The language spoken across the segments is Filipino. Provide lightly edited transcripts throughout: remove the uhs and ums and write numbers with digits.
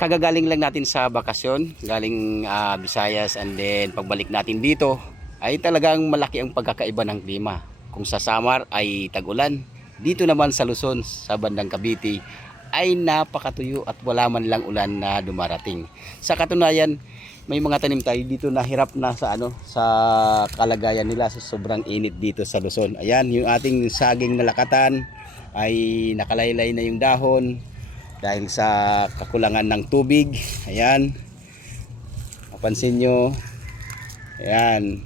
Kagagaling lang natin sa bakasyon, galing Visayas, and then pagbalik natin dito ay talagang malaki ang pagkakaiba ng klima. Kung sa Samar ay tag-ulan, dito naman sa Luzon, sa bandang Cavite ay napakatuyo at wala man lang ulan na dumarating. Sa katunayan, may mga tanim tayo dito na hirap na sa sa kalagayan nila sa sobrang init dito sa Luzon. Ayan, yung ating saging na lakatan ay nakalaylay na yung dahon dahil sa kakulangan ng tubig. Ayan, mapansin nyo, ayan.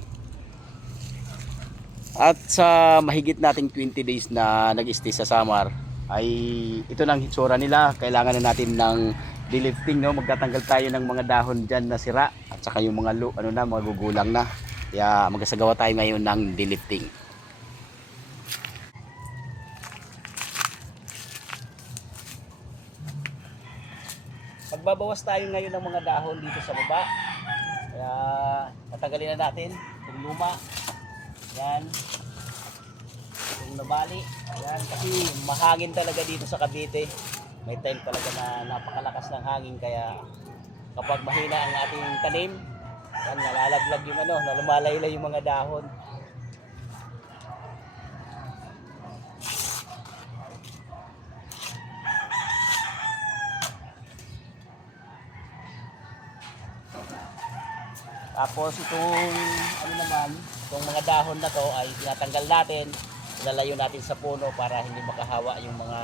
At sa mahigit nating 20 days na nag-stay sa Samar ay ito nang hitsura nila. Kailangan na natin ng delifting, no? Magtatanggal tayo ng mga dahon dyan na sira at saka yung mga mga gugulang na. Kaya magsasagawa tayo ngayon ng delifting. Magbabawas tayo ngayon ng mga dahon dito sa baba. Kaya tatanggalin na natin yung luma. Yan. Yung nabali. Yan. Kasi mahangin talaga dito sa Cavite. May time talaga na napakalakas ng hangin. Kaya kapag mahina ang ating tanim, yan, nalalaglag yung nalumalayla yung mga dahon. Tapos itong itong mga dahon na to ay tinatanggal natin, ilalayo natin sa puno para hindi makahawa yung mga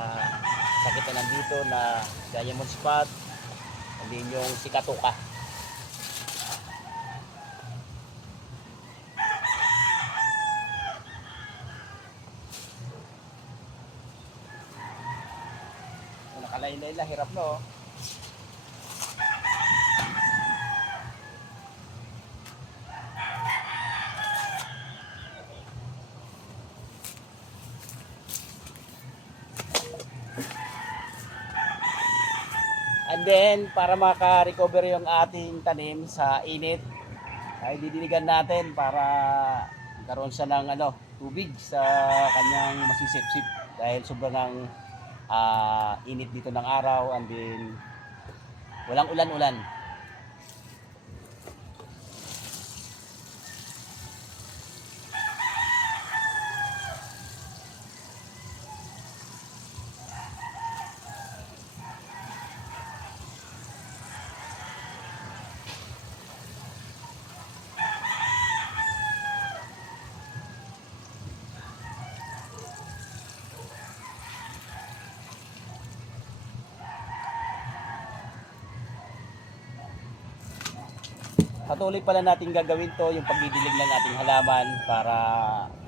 sakit na nandito na diamond spot, hindi yung sikatuka. Nakalaylay na, hirap no. And then, para maka-recover yung ating tanim sa init, ay didiligan natin para magkaroon siya ng tubig sa kanyang masisipsip dahil sobrang init dito ng araw, and then walang ulan-ulan. Patuloy pala natin gagawin to, yung pagdidilig ng ating halaman para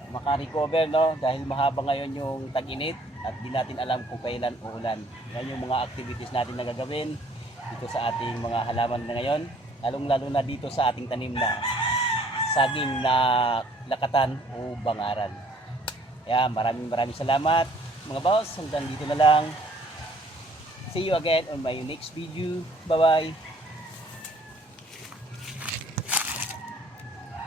maka-recover, no? Dahil mahaba ngayon yung tag-init at di natin alam kung kailan uulan. Yan yung mga activities natin na gagawin dito sa ating mga halaman na ngayon, lalong-lalo na dito sa ating tanim na saging na lakatan o bangaran. Kaya maraming salamat mga boss. Hanggang dito na lang. See you again on my next video. Bye bye.